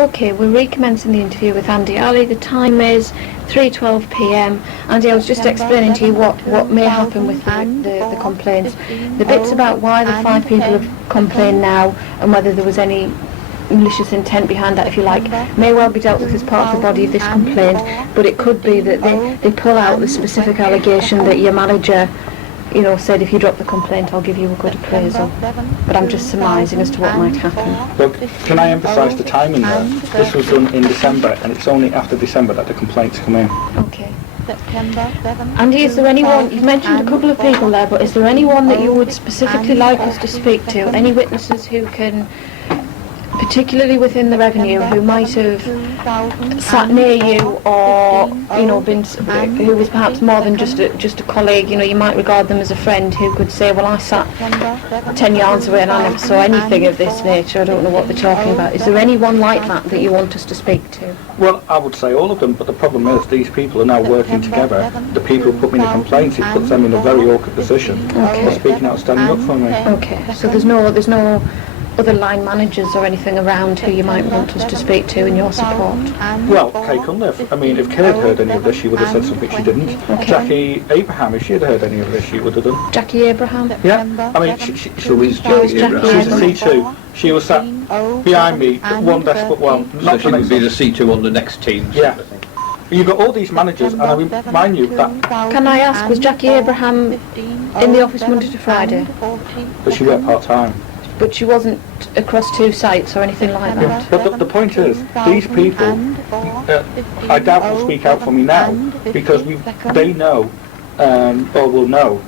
Okay, we're recommencing the interview with Andy Ali. The time is 3:12 p.m. Andy, I was just explaining to you what may happen with the complaints. The bits about why the 5 people have complained now and whether there was any malicious intent behind that, if you like, may well be dealt with as part of the body of this complaint, but it could be that they pull out the specific allegation that your manager, you know, said if you drop the complaint I'll give you a good appraisal. But I'm just surmising as to what might happen. Look, can I emphasise the timing there? This was done in December, and it's only after December that the complaints come in. Okay. Andy, is there anyone, you've mentioned a couple of people there, but is there anyone that you would specifically like us to speak to? Any witnesses who can, particularly within the revenue, who might have sat near you, or you know, been who was perhaps more than just a colleague? You know, you might regard them as a friend who could say, well, I sat 10 yards away and I never saw anything of this nature. I don't know what they're talking about. Is there anyone like that you want us to speak to? Well, I would say all of them, but the problem is these people are now working together. The people who put me in the complaints, it puts them in a very awkward position. For speaking out, standing up for me. Okay, so there's no other line managers or anything around who you might want us to speak to in your support? Well, Kay Cunliffe. I mean, if Kay had heard any of this, she would have said something she didn't. Okay. Jackie Abraham, if she had heard any of this, she would have done. Jackie Abraham? Yeah, I mean, So is Jackie Abraham? she's a C2. She was sat behind me, one desk but one. So she would be the C2 on the next team. Yeah. You've got all these managers, and I remind you that... Can I ask, was Jackie Abraham in the office Monday to Friday? But she worked part-time. But she wasn't across 2 sites or anything like that? But the point is, these people, I doubt will speak out for me now, because they know, or will know,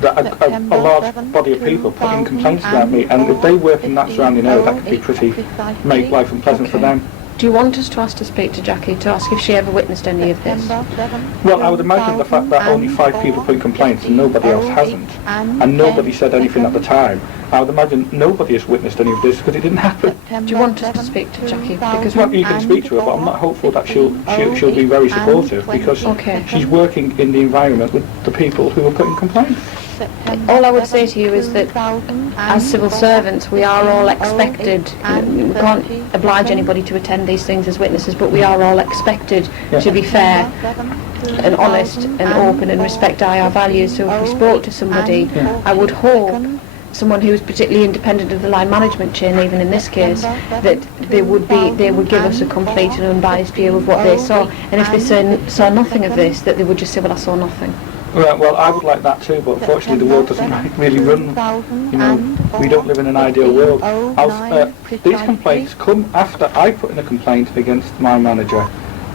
that a large body of people put in complaints about me, and if they work in that surrounding area, that could be pretty, make life unpleasant for them. Do you want us to ask to speak to Jackie, to ask if she ever witnessed any of this? Well, I would imagine the fact that only 5 people put in complaints and nobody else hasn't, and nobody said anything at the time, I would imagine nobody has witnessed any of this because it didn't happen. Do you want us to speak to Jackie? Because well, you can speak to her, but I'm not hopeful that she'll be very supportive, because she's working in the environment with the people who are putting complaints. All I would say to you is that as civil servants we are all expected, we can't oblige anybody to attend these things as witnesses, but we are all expected to be fair and honest and open and respect our values. So if we spoke to somebody, I would hope someone who is particularly independent of the line management chain, even in this case, that they would give us a complete and unbiased view of what they saw, and if they saw nothing of this, that they would just say, well, I saw nothing. Well, I would like that too, but unfortunately the world doesn't really run, you know, we don't live in an ideal world. These complaints come after I put in a complaint against my manager.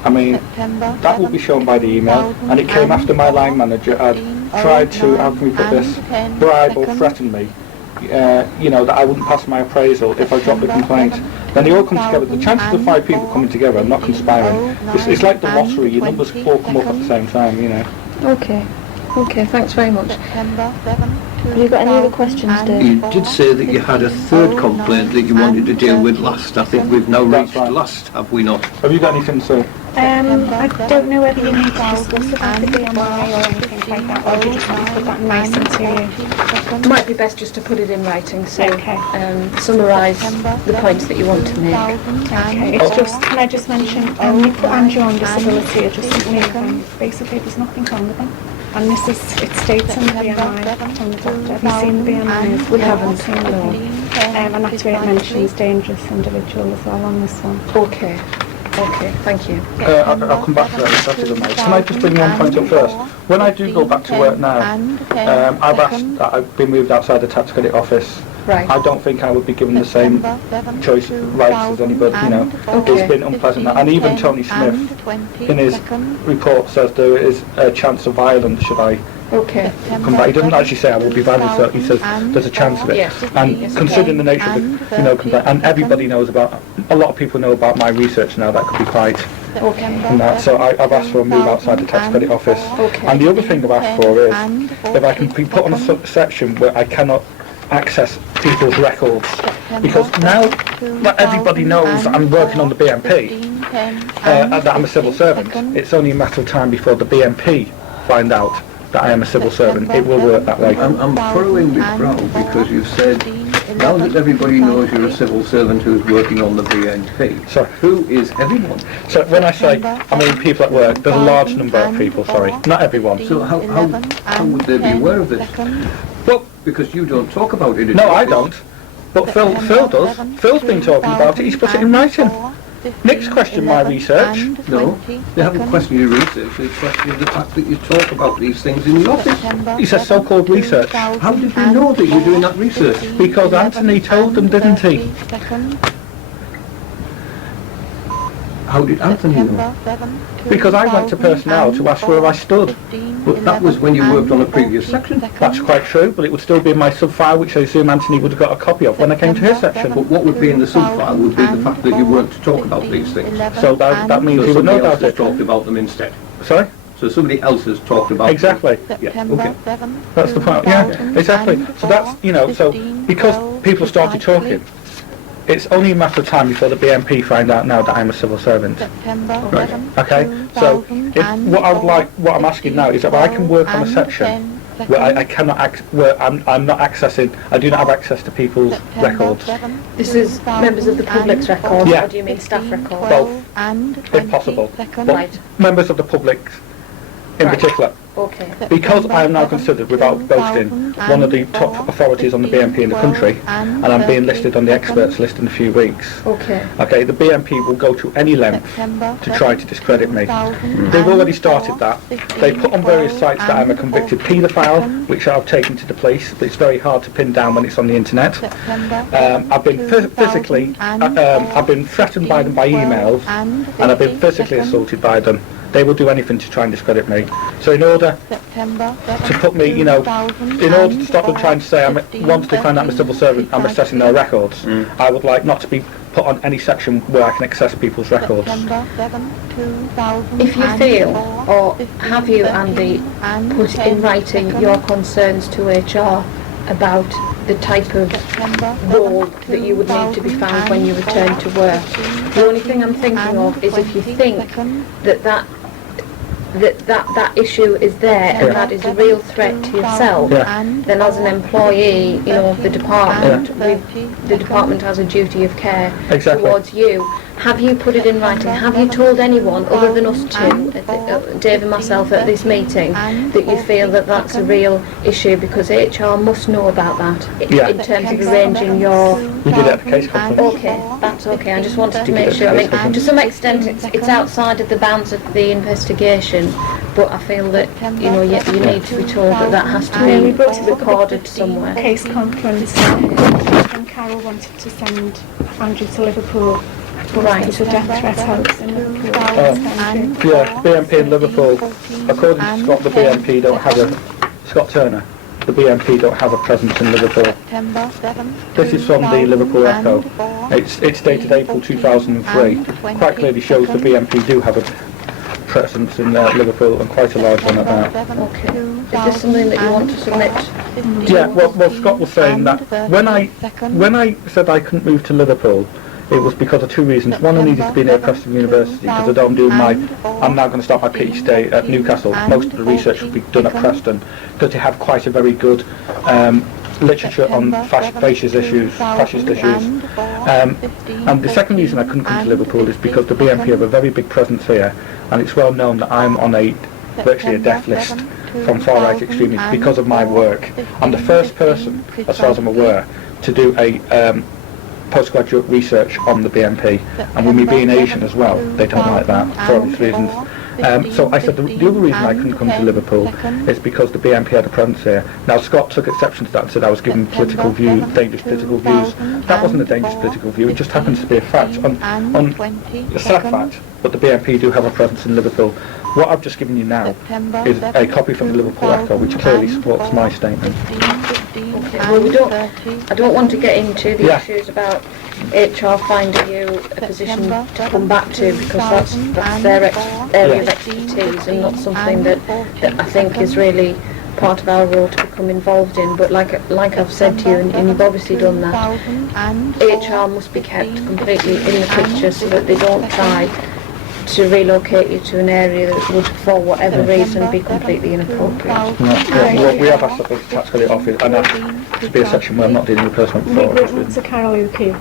I mean, that will be shown by the email, and it came after my line manager had tried to, how can we put this, bribe or threaten me, you know, that I wouldn't pass my appraisal if I dropped the complaint. Then they all come together. The chances of 5 people coming together and not conspiring, it's like the lottery, your numbers all come up at the same time, you know. Okay, thanks very much. Have you got any other questions, Dave? You did say that you had a third complaint that you wanted to deal with last. I think we've now reached last, have we not? Have you got anything, sir? I don't know whether you need to discuss about the BMI or anything like that, or do you just want to put that in writing to you? It might be best just to put it in writing, so summarise the points that you want to make. Okay, it's just, can I just mention, you put Andrew on disability, or just something, basically there's nothing wrong with him. And it states in the BMI from the doctor. Have you seen the BMI? We haven't, no. And that's where it mentions dangerous individual as well on this one. Okay, thank you. I'll come back to that in a second, mate. Can I just bring one point up first? When I do go back to work now, I've asked that I've been moved outside the tax credit office. Right. I don't think I would be given the same choice rights as anybody, you know. It's been unpleasant. And even Tony Smith, in his report, says there is a chance of violence should I come back. He doesn't actually say I will be violent, so he says there's a chance of it. And considering the nature of the, you know, complaint, and everybody knows about, a lot of people know about my research now, that could be quite... And that, so I've asked for a move outside the tax credit office. And the other thing I've asked for is, if I can be put on a section where I cannot access people's records, because now that everybody knows I'm working on the BMP, that I'm a civil servant, it's only a matter of time before the BMP find out that I am a civil servant. It will work that way. I'm following with Brown because you've said Now that everybody knows you're a civil servant who's working on the BNP, Sorry. who is everyone? So when I say, I mean people at work, there's a large number of people, sorry, not everyone. So how would they be aware of this? Well, Because you don't talk about it in no, the I office. don't. But Phil does. Phil's been talking about it, he's put it in writing. Nick's questioned my research. No, they haven't questioned your research, they've questioned the fact that you talk about these things in the office. He says so-called research. How did you know that you're doing that research? Because Anthony told them, didn't he? How did Anthony know? Because I went to personnel to ask where I stood. But that was when you worked on a previous section. That's quite true, but it would still be in my sub-file, which I assume Anthony would have got a copy of when I came to his section. But what would be in the sub-file would be the fact that you weren't to talk about these things. So that means So he would know somebody else about has it. talked about them instead. Sorry? So somebody else has talked about Exactly. them. Yeah, okay. That's the point. Yeah, exactly. So that's, you know, so because people started talking, it's only a matter of time before the BNP find out now that I'm a civil servant. Right. Okay? So if what I'm asking now is that I can work on a section where I cannot where I'm not accessing, I do not have access to people's records. This is members of the public's records, Yeah. or do you mean staff records? Both, if possible. But Right. members of the public in Right. particular. Okay. Because I am now considered, without boasting, one of the top authorities on the BNP in the country, and I'm being listed on the experts list in a few weeks. Okay. Okay, the BNP will go to any length to try to discredit me. They've already started that. They put on various sites that I'm a convicted paedophile, which I've taken to the police, but it's very hard to pin down when it's on the internet. I've been physically, I've been threatened by them by emails, and I've been physically assaulted by them. They will do anything to try and discredit me. So in order to put me, you know, in order to stop them trying to say, once they find out I'm a civil servant, I'm assessing their records, I would like not to be put on any section where I can access people's records. If you feel, or have you, Andy, put in writing your concerns to HR about the type of role that you would need to be found when you return to work? The only thing I'm thinking of is if you think that issue is there and that is a real threat to yourself, then as an employee, you know, of the department, the department has a duty of care towards you. Have you put it in writing? Have you told anyone other than us two, Dave and myself at this meeting, that you feel that that's a real issue? Because HR must know about that in terms of arranging your... We did it at the case conference. Okay, that's okay. I just wanted to make sure. I mean, to some extent, it's outside of the bounds of the investigation, but I feel that, you know, you need to be told that has to be recorded somewhere. Case conference, and Carol wanted to send Andrew to Liverpool. Right. There's a death threat house in Liverpool. Yeah, BNP in Liverpool. According to Scott, the BNP don't have a... Scott Turner. The BNP don't have a presence in Liverpool. This is from the Liverpool Echo. It's dated April 2003. Quite clearly shows the BNP do have a presence in Liverpool, and quite a large one at that. Okay. Is this something that you want to submit? Yeah, well Scott was saying that when I said I couldn't move to Liverpool, it was because of two reasons. One, I needed to be near Preston University because I'm now going to start my PhD at Newcastle. Most of the research will be done at Preston because they have quite a very good literature on fascist issues. And the second reason I couldn't come to Liverpool is because the BNP have a very big presence here, and it's well known that I'm on virtually a death list from far-right extremists because of my work. I'm the first person, as far as I'm aware, to do a postgraduate research on the BNP, and with me being Asian as well, they don't like that for obvious reasons. So I said the other reason I couldn't come to Liverpool is because the BNP had a presence here. Now Scott took exception to that and said I was giving dangerous political views. That wasn't a dangerous political view, it just happens to be a fact, a sad fact, but the BNP do have a presence in Liverpool. What I've just given you now is a copy from the Liverpool Echo, which clearly supports my statement. Okay. Well, I don't want to get into the issues about HR finding you a position to come back to, because that's their area of expertise and not something that I think is really part of our role to become involved in. But like I've said to you, and you've obviously done that, HR must be kept completely in the picture so that they don't try to relocate you to an area that would, for whatever reason, be completely inappropriate. No, we have asked the tax credit office and asked to be a section where I'm not dealing with personal We performance. wrote to Carol Uki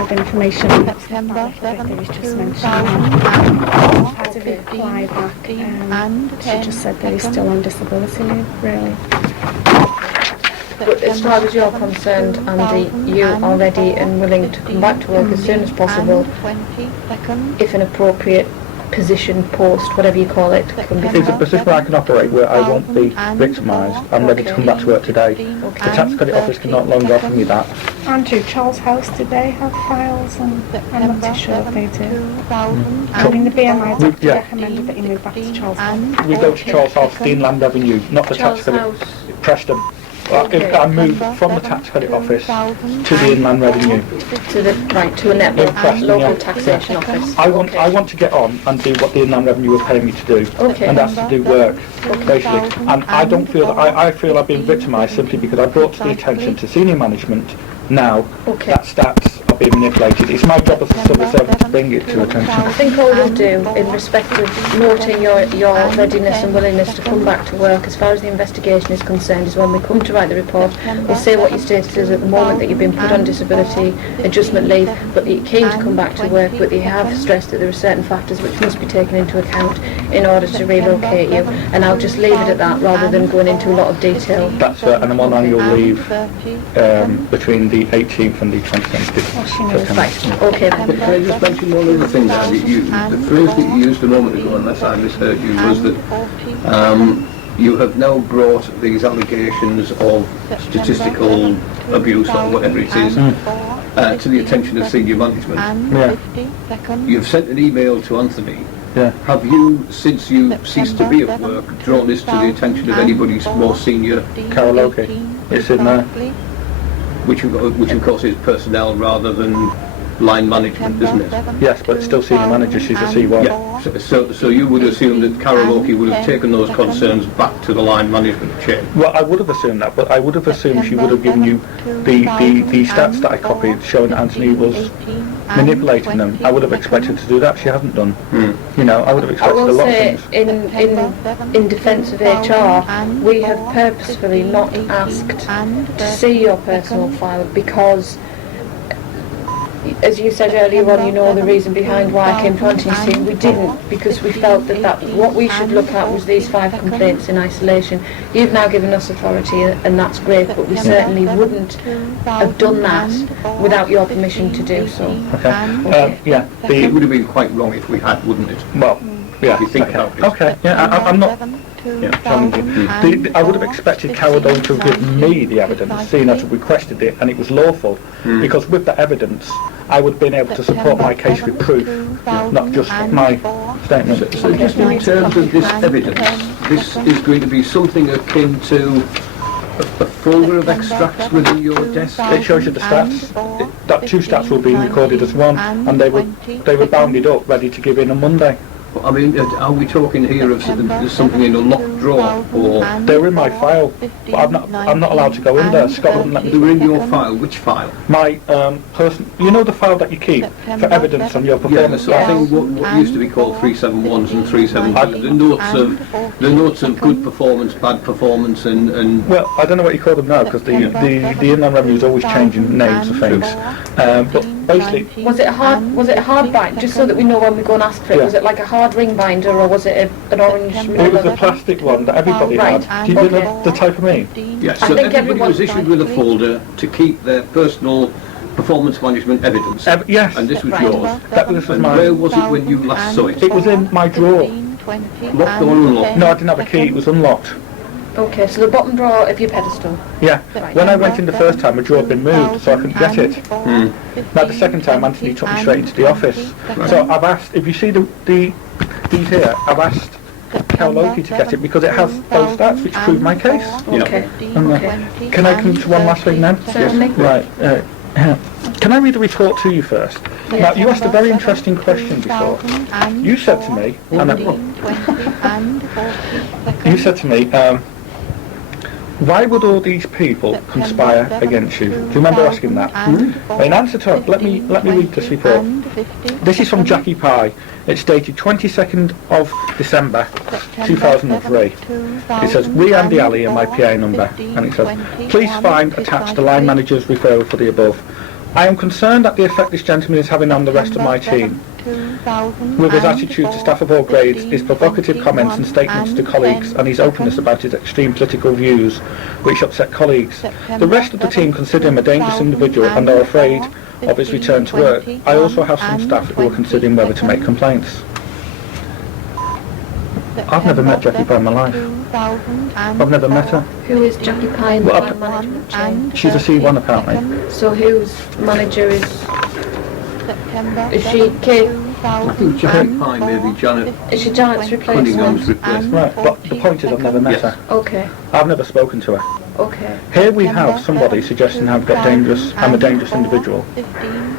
with information that was just mentioned. Had to reply back. She just said that he's still on disability leave, really. But as far as you're concerned, Andy, you are ready and willing to come back to work as soon as possible if an appropriate position, post, whatever you call it, can be It's a found. position where I can operate where I won't be victimised. I'm ready to come back to work today. The tax credit office can no longer offer me that. Andrew, Charles House, did they have files? And I'm not too sure if they do. I mean, the BMI doctor recommended that you move back to Charles House. We go to Charles House, Dean Land Avenue, not the tax credit, Preston. If I move from the tax credit office to the Inland Revenue. To a network, Preston, local yeah. taxation office. I want to get on and do what the Inland Revenue are paying me to do, and that's to do work, basically. And I don't feel that I feel I've been victimised simply because I brought to the attention to senior management now that stats are being manipulated. It's my job as a civil servant to bring it to attention. I think all we'll do, in respect of noting your readiness and willingness to come back to work as far as the investigation is concerned, is when we come to write the report, we'll say what your status is at the moment, that you've been put on disability adjustment leave, but that you're keen to come back to work, but you have stressed that there are certain factors which must be taken into account in order to relocate you. And I'll just leave it at that rather than going into a lot of detail. That's and I'm on annual leave between the 18th and the 27th of September. Right, okay then. Can I just mention one other thing, Andy? The phrase that you used a moment ago, unless I misheard you, was that you have now brought these allegations of statistical abuse or whatever it is to the attention of senior management. Yeah. You've sent an email to Anthony. Yeah. Have you, since you ceased to be at work, drawn this to the attention of anybody more senior? Carol Oakey. It's in there. Which of course is personnel rather than line management, isn't it? Yes, but it's still senior manager. She's a C1. Yeah. So you would assume that Carol Oakey would have taken those concerns back to the line management chain? Well, I would have assumed that, but I would have assumed she would have given you the stats that I copied showing that Anthony was manipulating them. I would have expected to do that. She hasn't done. You know, I would have I expected a will lot of say, things. in defence of HR, we have purposefully not asked to see your personal file because, as you said earlier on, you know the reason behind why I came to Anthony's team. We didn't, because we felt that what we should look at was these 5 complaints in isolation. You've now given us authority, and that's great, but we certainly wouldn't have done that without your permission to do so. Okay. Yeah. It would have been quite wrong if we had, wouldn't it? Well. Yeah. If you think about it. Okay. Yeah. I'm not. challenging. I would have expected Carol Dolan to have given me the evidence, seeing as I requested it, and it was lawful, because with the evidence, I would have been able to support my case with proof, not just my statement. So just in terms of this evidence, this is going to be something akin to a folder of extracts within your desk? It shows you the stats. That 2 stats were being recorded as one, and they were bounded up, ready to give in on Monday. I mean, are we talking here of something in a locked drawer, or they were in my file, but I'm not allowed to go in there. Scott wouldn't let me. they were in your file? Which file? My you know the file that you keep for evidence on your performance. I think what used to be called 371s and 372s, the notes of good performance, bad performance, and well, I don't know what you call them now, because the Inland Revenue is always changing names of things. But basically, was it a hard bind? Just so that we know when we go and ask for it. Was it like a hard ring binder, or was it an orange? It was a plastic one that everybody had. Do you know the type of mean? Yes. So everybody was issued with a folder to keep their personal performance management evidence. Yes. And this was yours. This was mine. Where was it when you last saw it? It was in my drawer. Locked or unlocked? No, I didn't have a key. It was unlocked. Okay, so the bottom drawer of your pedestal. Yeah. When I went in the first time, the drawer had been moved, so I couldn't get it. Now the second time, Anthony took me straight into the office. So I've asked, if you see these here, I've asked Carol Oakey to get it because it has those stats which prove my case. Okay. Can I come to one last thing then? Certainly. Right. Can I read the report to you first? Now, you asked a very interesting question before. You said to me, Why would all these people conspire against you? Do you remember asking that? In answer to it, let me read this report. This is from Jackie Pye. It's dated 22nd of December 2003. It says, "We Andi Ali and my PA number," and it says, "Please find attached the line manager's referral for the above. I am concerned at the effect this gentleman is having on the rest of my team. With his attitude to staff of all grades, his provocative comments and statements to colleagues, and his openness about his extreme political views, which upset colleagues. The rest of the team consider him a dangerous individual and are afraid of his return to work. I also have some staff who are considering whether to make complaints." I've never met Jackie Pye in my life. I've never met her. Who is Jackie Pye in the Well, line management chain? She's a C1 apparently. So whose manager is she Kate? I think Jackie Pye may be Janet Is she Janet's Cunningham's replacement? replacement. Right, but the point is I've never met her. Okay, I've never spoken to her. okay. Here we have somebody suggesting I'm a dangerous individual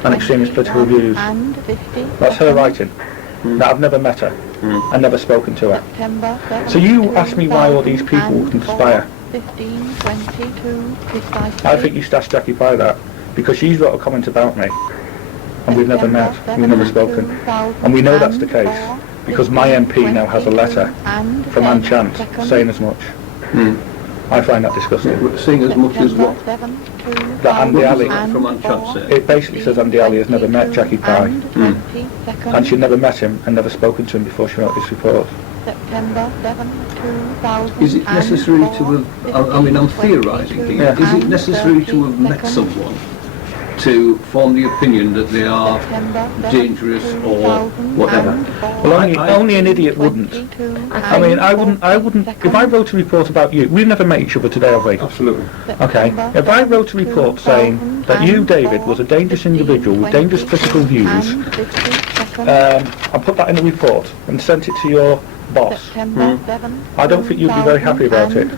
and extremist political views. That's her writing. Now, I've never met her and never spoken to her. So you ask me why all these people conspire. I think you should ask Jackie Pye that, because she's wrote a comment about me and we've never met, we've never spoken, and we know that's the case because my MP now has a letter from Ann Chant saying as much. I find that disgusting. Seeing as much as what? That Andi Ali, From Ann Chant said. it basically says Andi Ali has never met Jackie Pye and she'd never met him and never spoken to him before she wrote this report. Is it necessary to have, I mean I'm theorising here, Yeah. is it necessary to have met someone to form the opinion that they are dangerous or whatever? Well, only an idiot wouldn't. I mean, I wouldn't, if I wrote a report about you, we've never met each other today, have we? Absolutely. Okay, if I wrote a report saying that you, David, was a dangerous individual with dangerous political views, I put that in a report and sent it to your boss, I don't think you'd be very happy about it.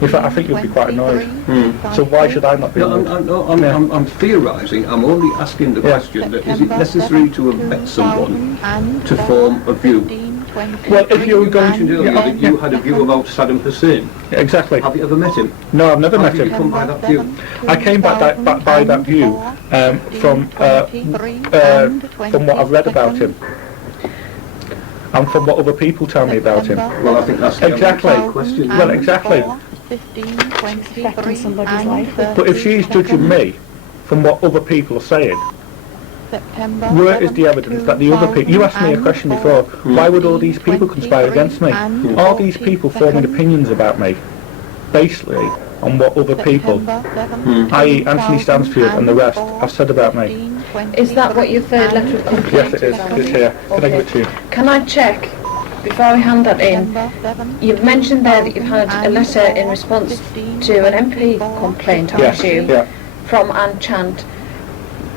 In fact, I think you'd be quite annoyed. So why should I not be annoyed? I'm theorising, I'm only asking the question that is it necessary to have met someone to form a view? Well, if you were going mentioned earlier that you had a view about Saddam Hussein. Exactly. Have you ever met him? No, I've never met How did him. you come by that view? I came by that view from what I've read about him and from what other people tell me about him. Well, I think that's the Exactly. question. Well, exactly. Affecting somebody's life. But if she's judging me from what other people are saying, where is the evidence that the other people... You asked me a question before, why would all these people conspire against me? Are these people forming opinions about me, basically, on what other people, i.e. Anthony Stansfield and the rest, have said about me? Is that what your third letter of complaint Yes, it is. It's here. Can I give it to you? Can I check, before we hand that in, you've mentioned there that you've had a letter in response to an MP complaint, I Yes, assume, yeah. from Ann Chant.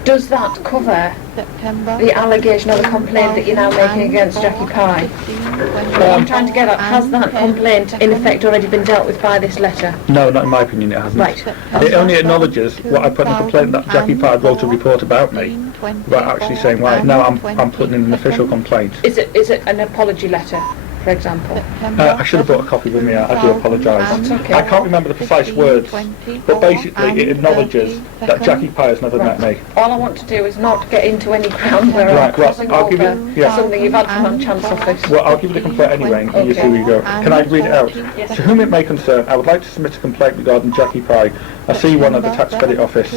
Does that cover the allegation or the complaint that you're now making against Jackie Pye? What I'm trying to get at, has that complaint in effect already been dealt with by this letter? No, not in my opinion, it hasn't. Right. It only acknowledges what I put in the complaint, that Jackie Pye wrote a report about me, without actually saying why. Now I'm putting in an official complaint. Is it an apology letter, for example? I should have brought a copy with me, I do apologise. That's okay. I can't remember the precise words, but basically it acknowledges that Jackie Pye has never met me. All I want to do is not get into any ground where I'm Right, well, crossing I'll give over you- yeah. something you've had from Ann Chant's office. Well, I'll give you the complaint anyway, and you see where you go. Can I read it out? Yes. To whom it may concern, I would like to submit a complaint regarding Jackie Pye, a C1 at the Tax Credit Office.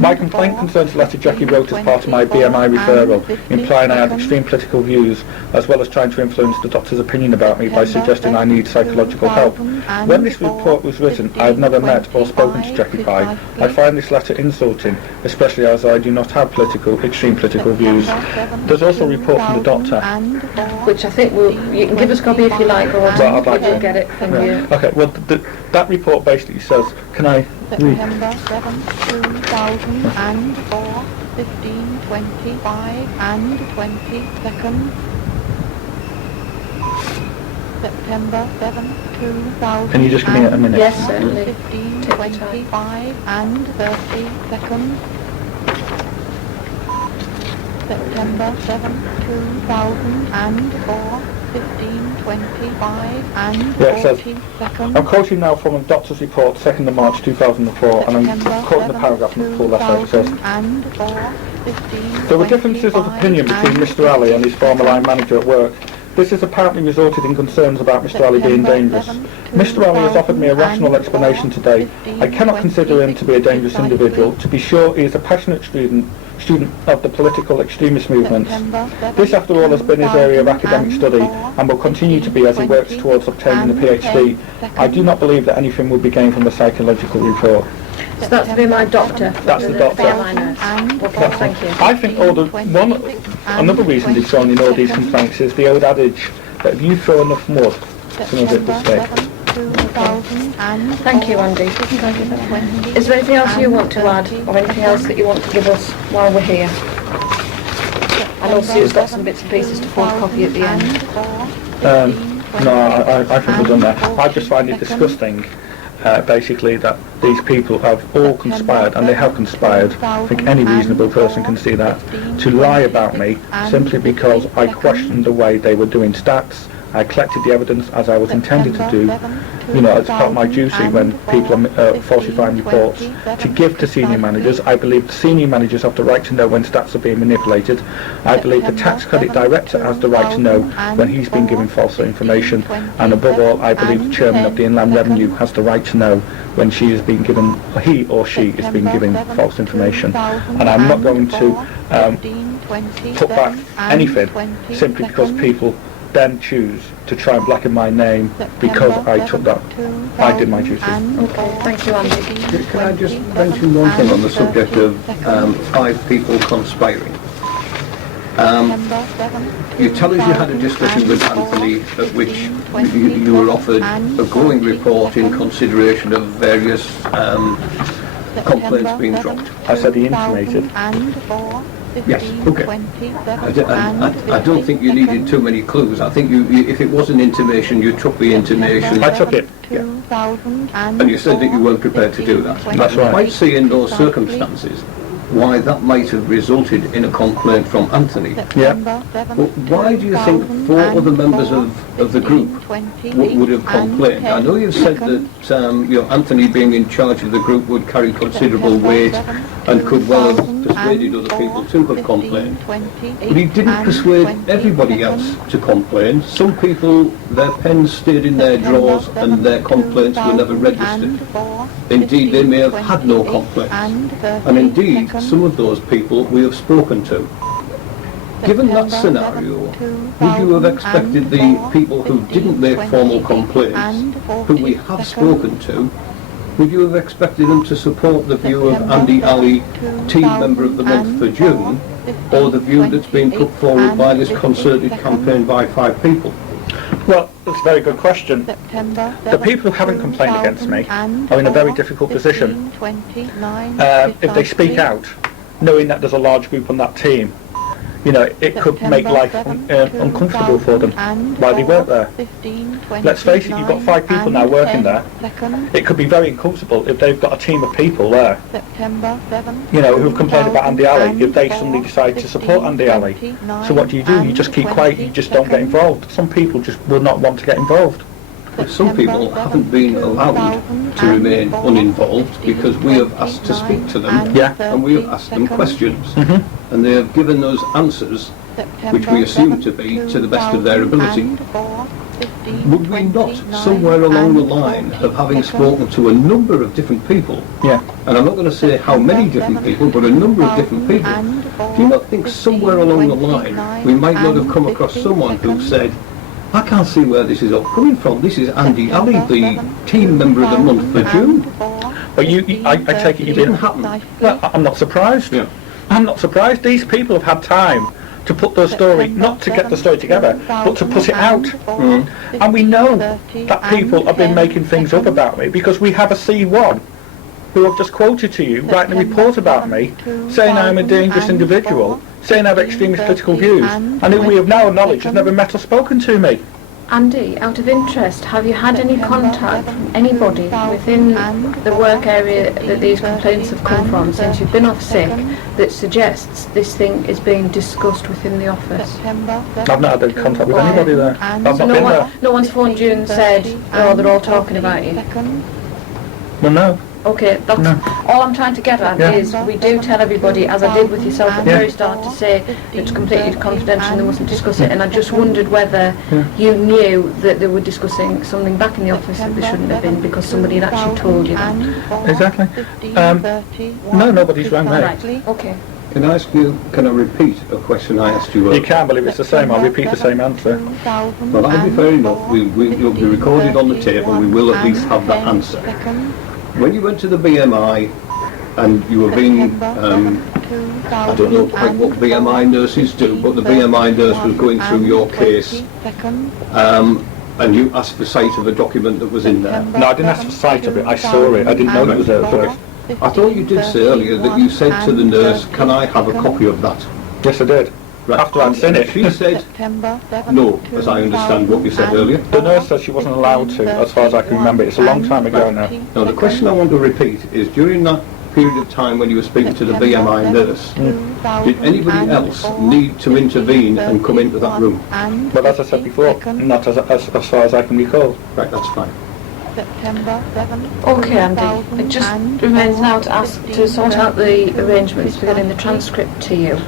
My complaint concerns a letter Jackie wrote as part of my BMI referral, implying I had extreme political views, as well as trying to influence the doctor's opinion about me by suggesting I need psychological help. When this report was written, I have never met or spoken to Jackie Pye. I find this letter insulting, especially as I do not have extreme political views. There's also a report from the doctor. Which I think you can give us a copy if you like, or Well, I'd like we'll to. get it from Yeah. you. Okay, well, that report basically says, can I read? September 7, 2004, 15, 25 and 22nd. September 7, 2000. Can you just give me a minute? Yes, certainly. 15, Take your time. 25 and 32nd. September 7, 2004, 1525 and Yeah, it says, 40 seconds. I'm quoting now from a doctor's report, 2nd of March 2004, and I'm quoting the paragraph from the full letter. It says, there were differences of opinion between Mr. Ali and his former line manager at work. This has apparently resulted in concerns about Mr. Ali being dangerous. Mr. Ali has offered me a rational explanation today. I cannot consider him to be a dangerous individual. To be sure, he is a passionate student of the political extremist movements. This, after all, has been his area of academic study and will continue to be as he works towards obtaining a PhD. I do not believe that anything will be gained from the psychological report. So that's to be my doctor. That's the doctor. Okay, thank you. I think another reason they've thrown in all these complaints is the old adage that if you throw enough mud, some of it will stick. Thank you, Andy. Is there anything else you want to add, or anything else that you want to give us while we're here? I know Sue's got some bits and pieces to photocopy at the end. No, I think we're done there. I just find it disgusting, basically, that these people have all conspired, and they have conspired, I think any reasonable person can see that, to lie about me simply because I questioned the way they were doing stats. I collected the evidence as I was intended to do, as part of my duty when people are falsifying reports, to give to senior managers. I believe the senior managers have the right to know when stats are being manipulated. I believe the tax credit director has the right to know when he's been given false information, and above all, I believe the chairman of the Inland Revenue has the right to know when he or she is being given false information. And I'm not going to put back anything simply because people then choose to try and blacken my name because I did my duty. Okay, thank you, Andy. Can I just mention one thing on the subject of 5 people conspiring? You tell us you had a discussion with Anthony at which you were offered a glowing report in consideration of various complaints being dropped. I said he intimated. Yes, okay. I don't think you needed too many clues. I think if it was an intimation, you took the intimation. I took it. Yeah. And you said that you weren't prepared to do that. That's right. I might see in those circumstances why that might have resulted in a complaint from Anthony. Yeah. But why do you think 4 other members of the group would have complained? I know you've said that Anthony being in charge of the group would carry considerable weight and could well have persuaded other people to have complained. But he didn't persuade everybody else to complain. Some people, their pens stayed in their drawers and their complaints were never registered. Indeed, they may have had no complaints. And indeed, some of those people we have spoken to. Given that scenario, would you have expected the people who didn't make formal complaints, who we have spoken to, would you have expected them to support the view of Andi Ali, Team Member of the Month for June, or the view that's been put forward by this concerted campaign by 5 people? Well, that's a very good question. The people who haven't complained against me are in a very difficult position. If they speak out, knowing that there's a large group on that team, it could make life uncomfortable for them while they work there. Let's face it, you've got 5 people now working there. It could be very uncomfortable if they've got a team of people there, who've complained about Andi Ali, if they suddenly decide to support Andi Ali. So what do? You just keep quiet, you just don't get involved. Some people just will not want to get involved. But some people haven't been allowed to remain uninvolved because we have asked to speak to them, and we have asked them questions, and they have given us answers which we assume to be to the best of their ability. Would we not, somewhere along the line of having spoken to a number of different people, and I'm not going to say how many different people, but a number of different people, do you not think somewhere along the line we might not have come across someone who said, I can't see where this is all coming from. This is Andi Ali, the Team Member of the Month for June. But I take it you didn't happen. Well, I'm not surprised. Yeah. I'm not surprised. These people have had time to put their story, not to get the story together, but to put it out. And we know that people have been making things up about me because we have a C1 who have just quoted to you, writing a report about me, saying I'm a dangerous individual, saying I have extremist political views, and who we have now acknowledged has never met or spoken to me. Andy, out of interest, have you had any contact from anybody within the work area that these complaints have come from since you've been off sick that suggests this thing is being discussed within the office? I've not had any contact with anybody there. I've not been there. No one's phoned you and said, oh, they're all talking about you? Well, no. Okay, that's all I'm trying to get at is we do tell everybody, as I did with yourself at the very start, to say it's completely confidential and they mustn't discuss it, and I just wondered whether you knew that they were discussing something back in the office that they shouldn't have been because somebody had actually told you that. Exactly. No, nobody's rang me. Right, okay. Can I ask you, can I repeat a question I asked you earlier? You can, but if it's the same, I'll repeat the same answer. Well, that'll be fair enough. It'll be recorded on the tape and we will at least have that answer. When you went to the BMI and you were being, I don't know quite what BMI nurses do, but the BMI nurse was going through your case and you asked for sight of a document that was in there. No, I didn't ask for sight of it. I saw it. I didn't know it was there first. I thought you did say earlier that you said to the nurse, can I have a copy of that? Yes, I did. Right. After I'd seen it. She said no, as I understand what you said earlier. The nurse said she wasn't allowed to, as far as I can remember. It's a long time ago now. Now, the question I want to repeat is, during that period of time when you were speaking to the BMI nurse, did anybody else need to intervene and come into that room? But as I said before, not as far as I can recall. Right, that's fine. Okay, Andy. It just remains now to ask to sort out the arrangements for getting the transcript to you.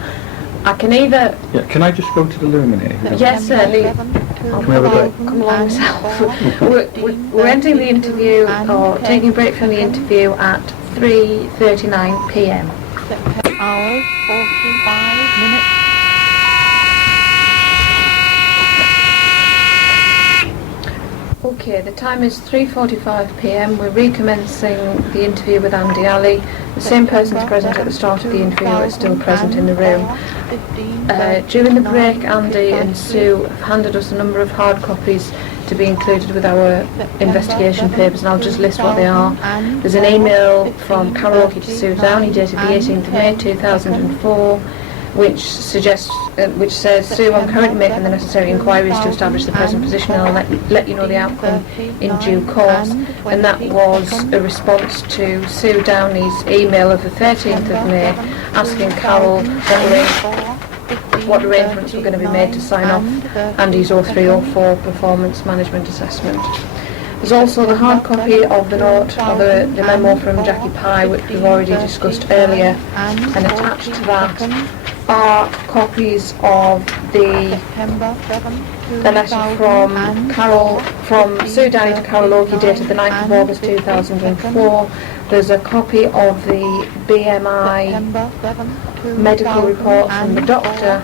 I can either... Yeah, can I just go to the luminary? Yes, certainly. I'll we have a break? come along myself. We're ending the interview, or taking a break from the interview at 3:39 p.m. Hours, 45 minutes. Okay, the time is 3:45 p.m. We're recommencing the interview with Andy Ali. The same persons present at the start of the interview are still present in the room. During the break, Andy and Sue have handed us a number of hard copies to be included with our investigation papers, and I'll just list what they are. There's an email from Carol to Sue Downey dated the 18th of May 2004, which says, Sue, I'm currently making the necessary inquiries to establish the present position, and I'll let you know the outcome in due course. And that was a response to Sue Downey's email of the 13th of May asking Carol what arrangements were going to be made to sign off Andy's 0304 performance management assessment. There's also the hard copy of the note, or the memo from Jackie Pye, which we've already discussed earlier, and attached to that are copies of the letter from Sue Downey to Carol Oakey dated the 9th of August 2004. There's a copy of the BMI medical report from the doctor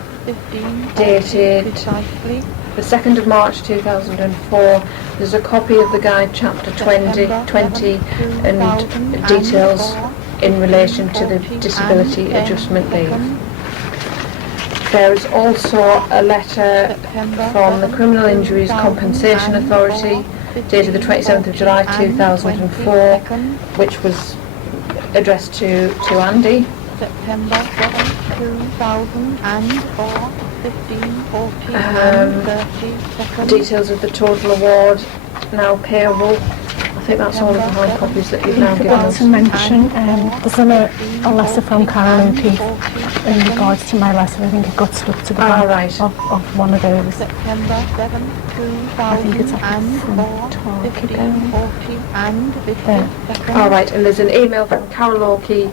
dated the 2nd of March 2004. There's a copy of the guide chapter 20 and details in relation to the disability adjustment leave. There is also a letter from the Criminal Injuries Compensation Authority dated the 27th of July 2004, which was addressed to Andy. September 7, 2004, 15:40, details of the total award now payable. I think that's all of the hard copies that you've now given us. To mention, there's a letter from Carol Oakey in regards to my letter. I think it got stuck to the back of one of those. September 7, I think it's 15:40 and 50. All right, and there's an email from Carol Oakey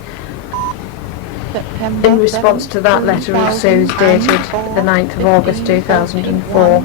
in response to that letter of Sue's dated the 9th of August 2004.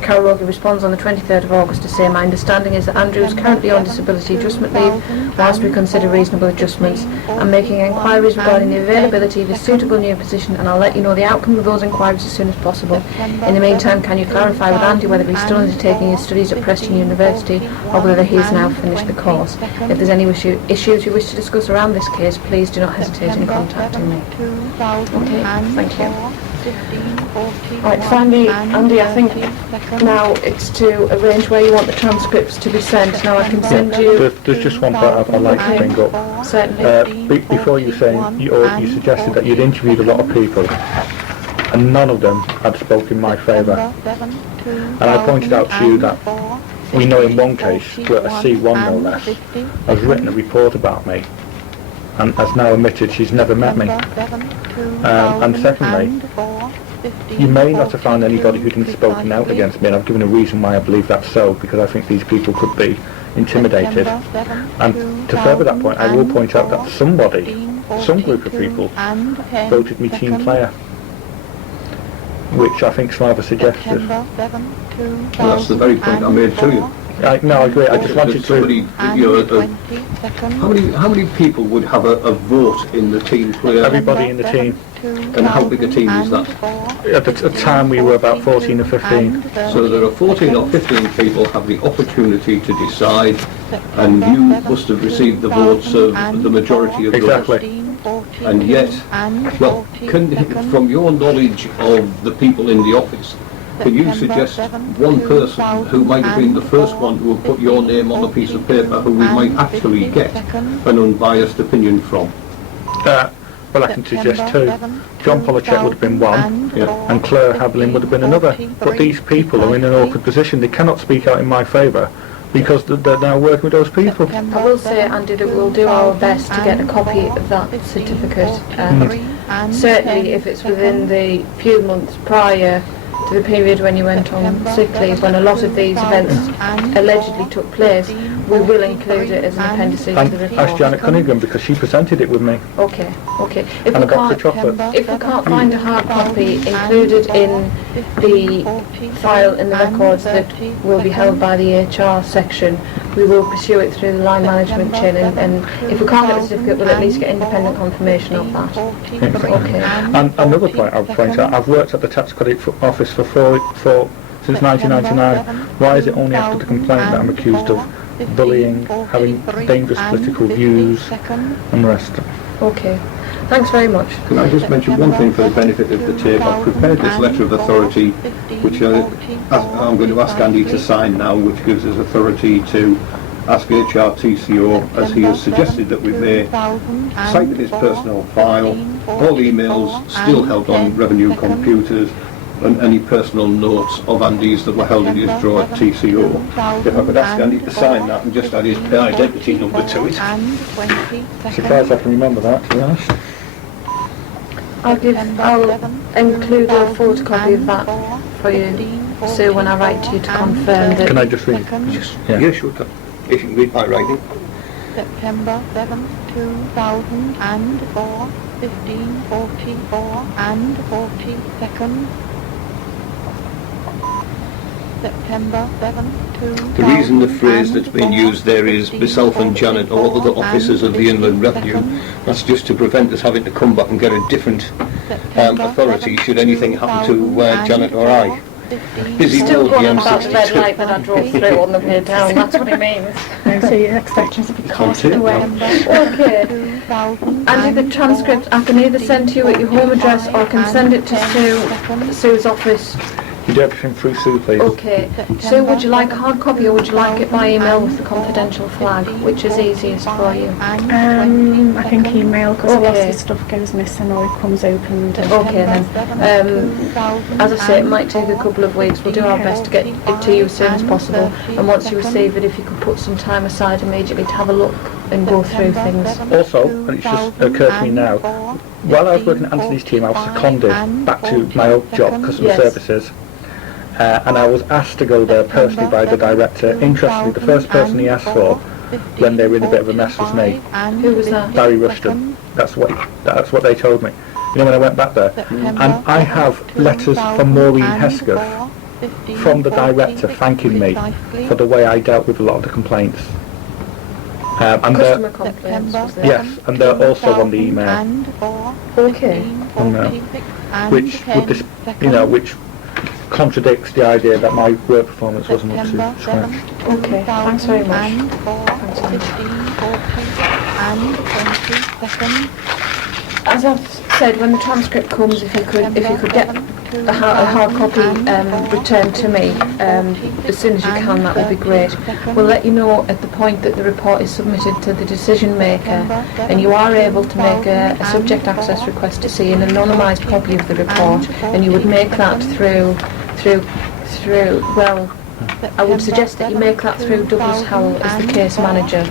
Carol Oakey responds on the 23rd of August to say, my understanding is that Andrew is currently on disability adjustment leave whilst we consider reasonable adjustments. I'm making inquiries regarding the availability of a suitable new position, and I'll let you know the outcome of those inquiries as soon as possible. In the meantime, can you clarify with Andy whether he's still undertaking his studies at Preston University or whether he has now finished the course? If there's any issues you wish to discuss around this case, please do not hesitate in contacting me. Okay, thank you. Right, finally, Andy, I think now it's to arrange where you want the transcripts to be sent. Now I can send you... There's just one part I'd like to bring up. Certainly. Before you say, you suggested that you'd interviewed a lot of people. and none of them had spoken in my favour. And I pointed out to you that we know in one case that a C1 no less has written a report about me and has now admitted she's never met me. And secondly, you may not have found anybody who didn't spoken out against me, and I've given a reason why I believe that's so, because I think these people could be intimidated. And to further that point, I will point out that somebody, some group of people, voted me team player, which I think is rather suggestive. Well, that's the very point I made to you. No, I agree. I just wanted somebody, to... how many people would have a vote in the team player? Everybody in the team. And how big a team is that? At the time we were about 14 or 15. So there are 14 or 15 people have the opportunity to decide, and you must have received the votes of the majority of those. Exactly. And yet, well, from your knowledge of the people in the office, can you suggest one person who might have been the first one who would put your name on a piece of paper who we might actually get an unbiased opinion from? Well, I can suggest two. John Polachek would have been one, and Claire Haviland would have been another. But these people are in an awkward position. They cannot speak out in my favour because they're now working with those people. I will say, Andy, that we'll do our best to get a copy of that certificate. And certainly if it's within the few months prior to the period when you went on sick leave, when a lot of these events allegedly took place, we will include it as an appendice to the report. Ask Janet Cunningham, because she presented it with me. Okay. And a box of chocolate. If we can't find a hard copy included in the file in the records that will be held by the HR section, we will pursue it through the line management chain, and if we can't get the certificate, we'll at least get independent confirmation of that. Okay. And another point I'll point out, I've worked at the tax credit office since 1999. Why is it only after the complaint that I'm accused of bullying, having dangerous political views and the rest? Okay. Thanks very much. Can I just mention one thing for the benefit of the tape? I've prepared this letter of authority, which I'm going to ask Andy to sign now, which gives us authority to ask HRTCO, as he has suggested, that we may cite his personal file, all emails still held on revenue computers, and any personal notes of Andy's that were held in his drawer at TCO. If I could ask Andy to sign that and just add his identity number to it. Surprised I can remember that, to be honest. I'll include a photocopy of that for you, Sue, when I write to you to confirm that. Can I just read? Yeah, sure. If you can read my writing. September 7, 2004, 15:44 and 40 seconds. September 7, 2004. The reason the phrase that's been used there is myself and Janet or other officers of the Inland Revenue, that's just to prevent us having to come back and get a different authority should anything happen to Janet or I. Busy Still road, going the on about the red M62. light that I drove through on the way down, that's what it means. So you're expecting to be caught at the way. Okay. Andy, the transcript I can either send to you at your home address or I can send it to Sue's office. You do everything through Sue, please. Okay. Sue, would you like a hard copy or would you like it by email with the confidential flag? Which is easiest for you? I think email, because Okay. lots of stuff goes missing or it comes opened. Okay then. As I say, it might take a couple of weeks. We'll do our best to get it to you as soon as possible. And once you receive it, if you could put some time aside immediately to have a look and go through things. Also, and it's just occurred to me now, while I was working at Anthony's team, I was seconded back to my old job, customer services. And I was asked to go there personally by the director. Interestingly, the first person he asked for when they were in a bit of a mess was me. Who was that? Barry Rushton. That's what they told me. You know, when I went back there. And I have letters from Maureen Hesketh from the director thanking me for the way I dealt with a lot of the complaints. And Customer complaints, was there? yes, and they're also on the email. Okay. Which would this, which contradicts the idea that my work performance wasn't up to scratch. Okay, thanks very much. Thanks, 15:40 and 20 seconds. As I've said, when the transcript comes, if you could get a hard copy returned to me as soon as you can, that would be great. We'll let you know at the point that the report is submitted to the decision maker, and you are able to make a subject access request to see an anonymised copy of the report, and you would make that through well, I would suggest that you make that through Douglas Howell as the case manager.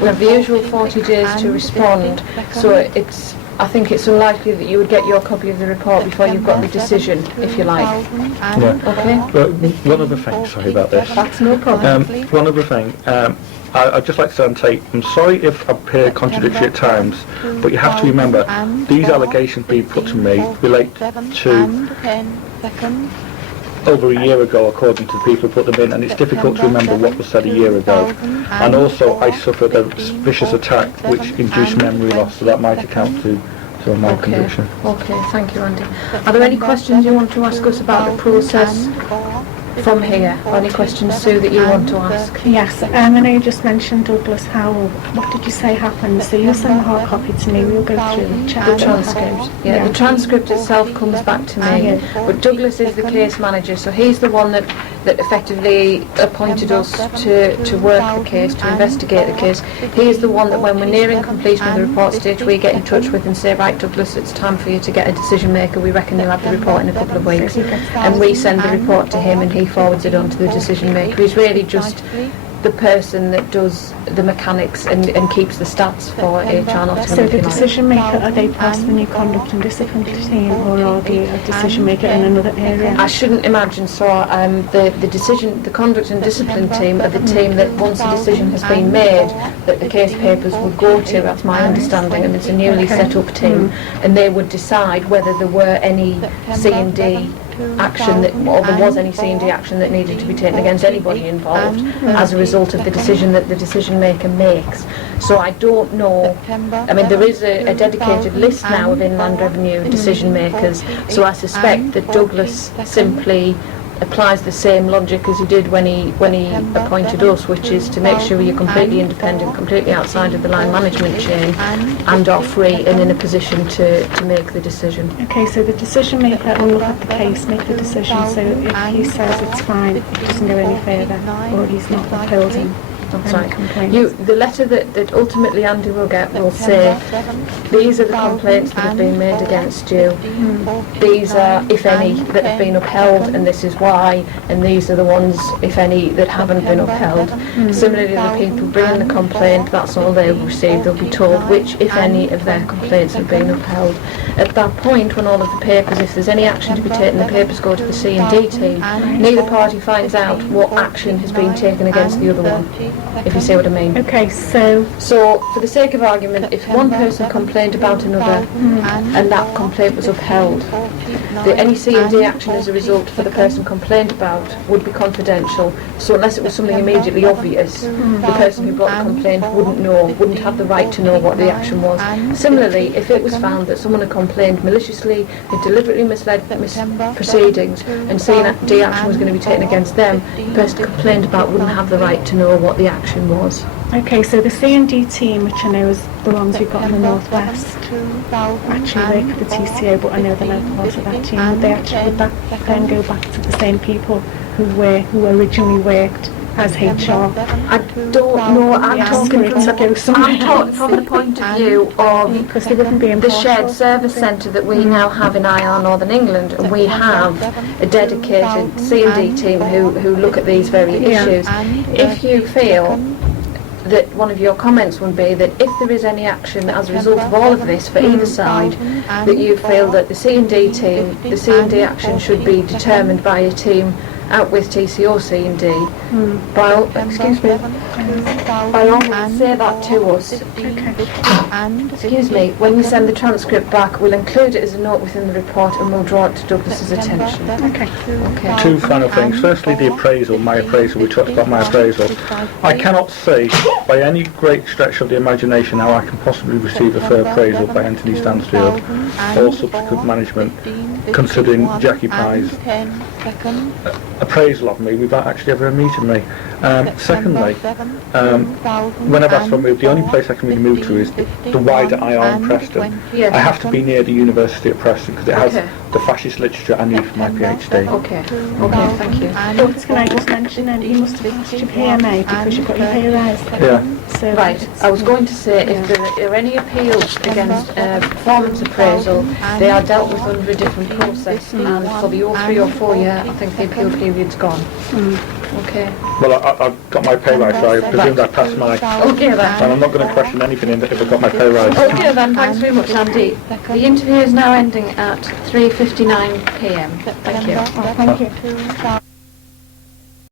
We have the usual 40 days to respond, so I think it's unlikely that you would get your copy of the report before you've got the decision, if you like. Yeah. Okay? But one other thing, sorry about this. That's no problem. One other thing. I'd just like to say on tape, I'm sorry if I appear contradictory at times, but you have to remember, these allegations being put to me relate to over a year ago, according to the people who put them in, and it's difficult to remember what was said a year ago. And also, I suffered a vicious attack which induced memory loss, so that might account to a mild conviction. Okay, thank you, Andy. Are there any questions you want to ask us about the process from here, or any questions, Sue, that you want to ask? Yes, I know you just mentioned Douglas Howell. What did you say happened? So you'll send the hard copy to me, we'll go through and check The transcript. Yeah, the transcript itself comes back to me, but Douglas is the case manager, so he's the one that effectively appointed us to work the case, to investigate the case. He is the one that when we're nearing completion of the report stage, we get in touch with and say, right, Douglas, it's time for you to get a decision maker. We reckon you'll have the report in a couple of weeks. And we send the report to him and he forwards it on to the decision maker. He's really just the person that does the mechanics and keeps the stats for HR. Not So the decision maker, are they part of the new conduct and discipline team, or are they a decision maker in another area? I shouldn't imagine so. The conduct and discipline team are the team that once a decision has been made, that the case papers would go to. That's my understanding, and it's a newly set up team, and they would decide whether there were any C&D action or there was any C&D action that needed to be taken against anybody involved as a result of the decision that the decision maker makes. So I don't know. I mean, there is a dedicated list now of Inland Revenue decision makers, so I suspect that Douglas simply applies the same logic as he did when he appointed us, which is to make sure you're completely independent, completely outside of the line management chain, and are free and in a position to make the decision. Okay, so the decision maker will look at the case, make the decision, so if he says it's fine, it doesn't go any further, or he's not upholding The letter that ultimately Andy will get will say, these are the complaints that have been made against you, these are, if any, that have been upheld, and this is why, and these are the ones, if any, that haven't been upheld. Similarly, the people bringing the complaint, that's all they'll receive. They'll be told which, if any, of their complaints have been upheld. At that point, when all of the papers, if there's any action to be taken, the papers go to the C&D team. Neither party finds out what action has been taken against the other one, if you see what I mean. Okay, so for the sake of argument, if one person complained about another and that complaint was upheld, any C&D action as a result for the person complained about would be confidential. So unless it was something immediately obvious, the person who brought the complaint wouldn't have the right to know what the action was. Similarly, if it was found that someone had complained maliciously, had deliberately misled proceedings, and C&D action was going to be taken against them, the person complained about wouldn't have the right to know what the action was. Okay, so the C&D team, which I know is the ones we've got in the Northwest, actually work for the TCO, but I know they're not part of that team. Would that then go back to the same people who originally worked as HR? I don't know. I'm talking from the point of view of because they wouldn't be the shared service centre that we now have in IR Northern England, and we have a dedicated C&D team who look at these very issues. If you feel that one of your comments would be that if there is any action as a result of all of this for either side, that you feel that the C&D team, the C&D action should be determined by a team out with TCO C&D. By all means, say that to us. Excuse me, when we send the transcript back, we'll include it as a note within the report and we'll draw it to Douglas's attention. Okay. Two final things. Firstly, the appraisal, my appraisal. We talked about my appraisal. I cannot see by any great stretch of the imagination how I can possibly receive a fair appraisal by Anthony Stansfield or subsequent management, considering Jackie Pye's appraisal of me without actually ever meeting me. Secondly, when I've asked for a move, the only place I can really move to is the wider IR in Preston. Yes. I have to be near the University of Preston because it has the fascist literature I need for my PhD. Okay, thank you. Can I just mention, and you must have passed your PMA because you've got your pay rise. Yeah. So Right, I was going to say if there are any appeals against performance appraisal, they are dealt with under a different process, and for the 03 or 4 year, I think the appeal period's gone. Okay. Well, I've got my pay rise, so I presume I passed my... Okay then. And I'm not going to question anything in that if I've got my pay rise. Okay then, thanks very much, Andy. The interview is now ending at 3:59 p.m. Thank you. thank you.